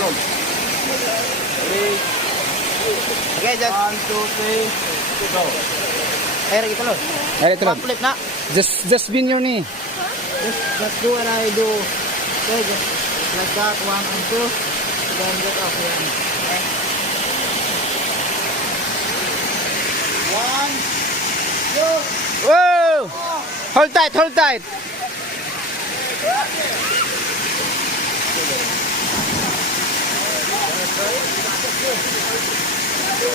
control. Three. Okay, just. 1, 2, 3. Go. Air gitu loh. Ayo terus. One flip na. Just bend your knee. Just do what I do. Okay, just like that. 1 and 2. Then get off here. Okay. 1, 2. Whoa! Hold tight, hold tight.